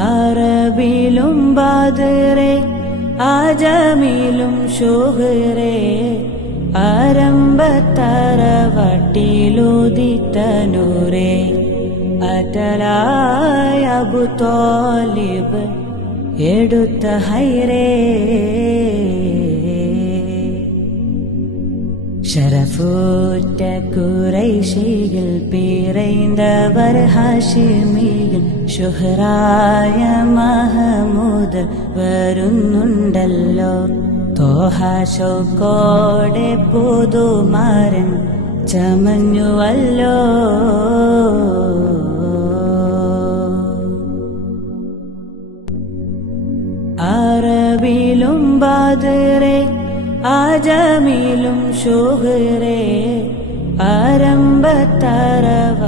അറബിലും ബദറെ ആജമിലും ശുഹ്റെ ആരംഭത്തറവട്ടിലുദിത്ത നൂറേ അറ്റലായ അബു ത്വാലിബ് എടുത്ത ഹൈറേ ഷറഫുറ്റ ഖുറൈശിയിൽ പിറந்தவர் ഹാഷിമിയിൽ ശുഹ്റായ മഹമൂദ് വരുന്നുണ്ടല്ലോ തോഹ ശൗക്കോടെ പുതുമാരൻ ചമഞ്ഞുവല്ലോ അറബിലും ബദറെ ആജമിലും ശുഹ്റെ ആരംഭത്തറവ